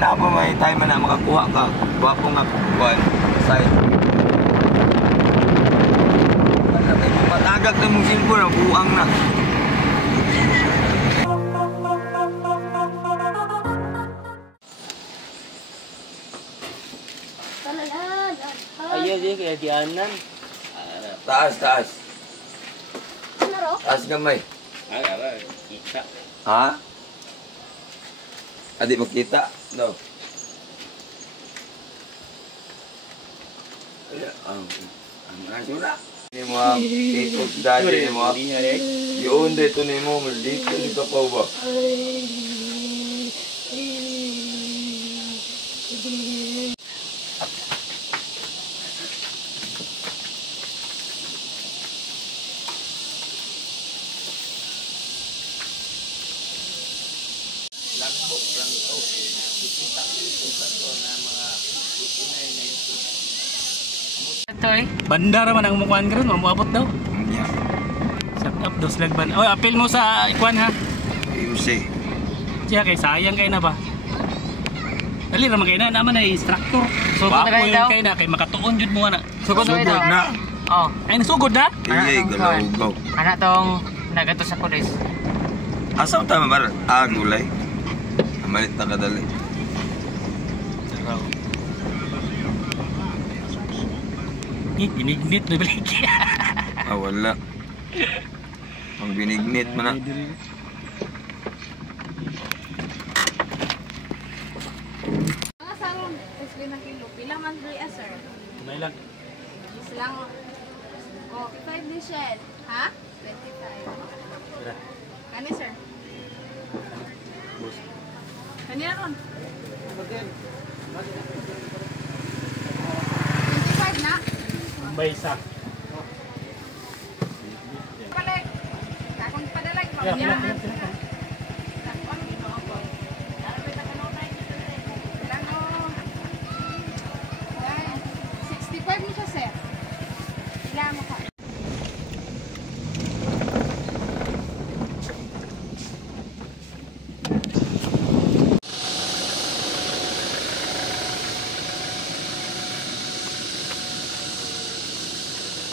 na pa may time na makakuha ka. Wapo nga kuwan. Side. Matagag na mong cellphone, buang na. Ayan din, kaya dianan. Taas. Taas gamay. Kita. Ha? Adi makita? No. Ang nasura. Ini mo ito dali mo. Yun dito ni mo dito di ka pa ba? Lagbok lang ito. Kita-kita sa ito na mga itinay na ito. Ito bandara man ang mukuhan ka rin, mamuabot daw. Yeah. Shut up, dos lagban. Oy, apil mo sa ikuan ha. UC. Siya kay sayang kayo na ba? Dali naman kayo na, naman ay instructor. Sugod na kayo daw? Kayo na, kay makatuon jud mo na. Sugod na. Oh, ay nasugod na? Iya, galaw-gaw. Anak tong nagato sa pulis. Asa mo tama ba? Gulay. Malit na kadali. Binignit na balik. Wala. Ang binignit mo na. Mga sarong, 6 kilo. Pila man diri sir? May lang. Islang, oh, 5 din shell. Ha? 25. Kani sir? Kani ron? 25 na? May isa. Balik. Kakong padalag. Yeah.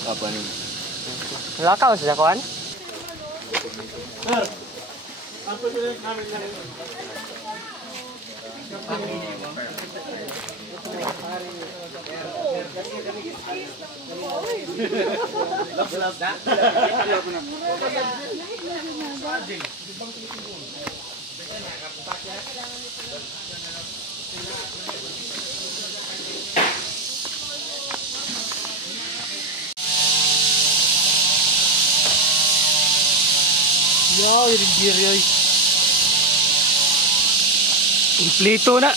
Apa nih? Lakaw sa kuan? Sir. Ako din namin na. Yo, diri ay. Kompleto na.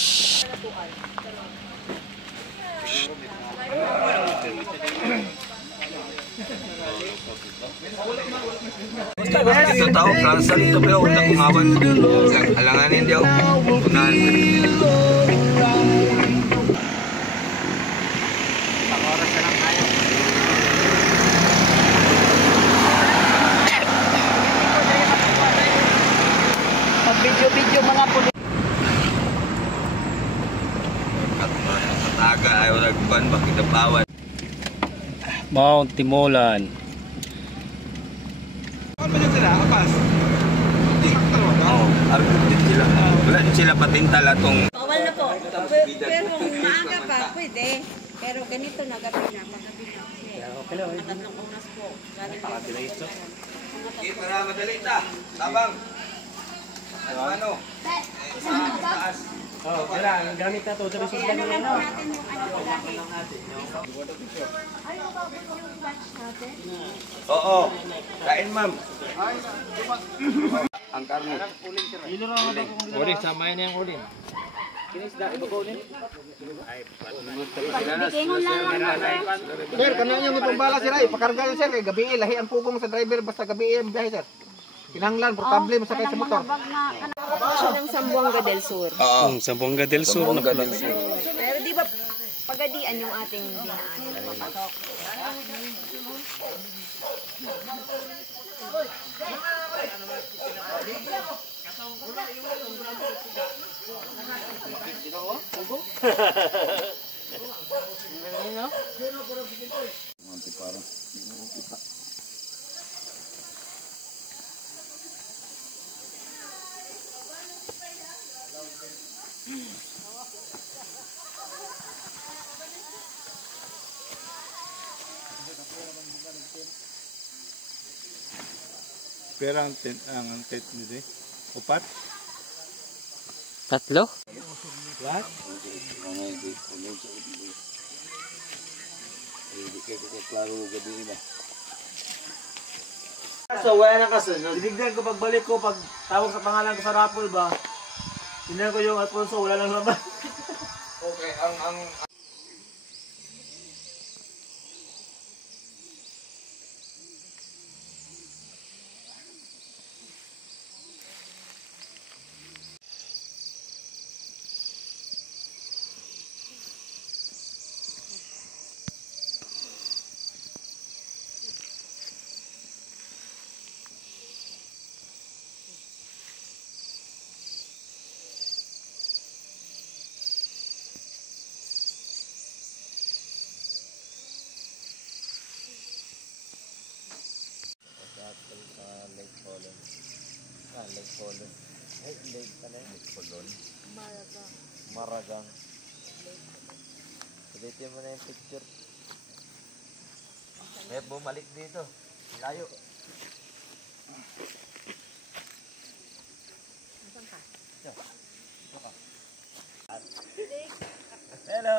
Ito tao, kansal ito pero wala kumawan. Alanganin daw. Punahan. Pang-oras na lang tayo. Mag-video-video mga pulis. At mga kataga ayaw nagban bakit napawan. Mount Timolan. Ano ba sila? Apas? Oo, argut din sila. Wala din sila patintala tong... Bawal na po. Pero kung maaga pa, pwede. Pero ganito na gabi na. Magabi na. Tatlong oras po. Para madali ta. Tabang. Ano? Taas. Oh, kaya ang gamit na to, sabi sa Ano lang po no. natin yung ano po lahi. Oo. Kain ma'am. Ang karne. Uling, samayin na yung uling. Bikingon lang lang. Sir, kananya mo itong bala sir ay. Pakarga sir kay gabi lahi ang pugong sa driver basta gabi ang biyahe sir. Kinahanglan portable masakay sa motor. Siya ng Zamboanga del Sur. Oo. Zamboanga del Sur na pala. Pero di ba pagadian yung ating dinaan papasok. Pero ang tent nito upat? Tatlo? What? So, wala na kasunod. Tinignan ko pagbalik ko, pag tawag sa pangalan ko sa raffle ba, tinignan ko yung Alfonso, wala lang laman. Okay, ang Maragang. Ulitin mo na yung picture. May bumalik dito. Layo. Hello!